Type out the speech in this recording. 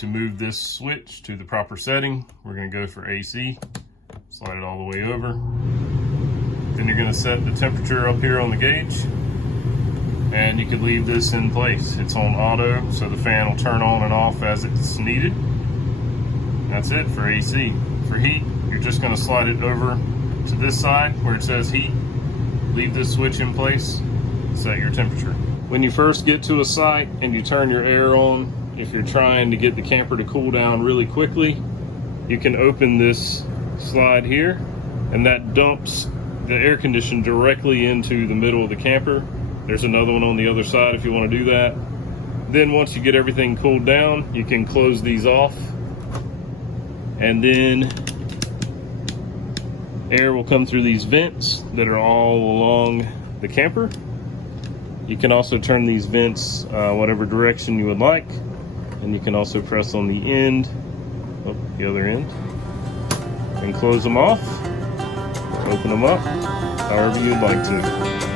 to move this switch to the proper setting. We're going to go for AC, slide it all the way over. Then you're going to set the temperature up here on the gauge, and you could leave this in place. It's on auto, so the fan will turn on and off as it's needed. That's it for AC. For heat, you're just going to slide it over to this side where it says heat. Leave this switch in place, set your temperature. When you first get to a site and you turn your air on, if you're trying to get the camper to cool down really quickly, you can open this slide here, and that dumps the air condition directly into the middle of the camper. There's another one on the other side if you want to do that. Then once you get everything cooled down, you can close these off, and then air will come through these vents that are all along the camper. You can also turn these vents whatever direction you would like, and you can also press on the end, the other end, and close them off, open them up, however you'd like to.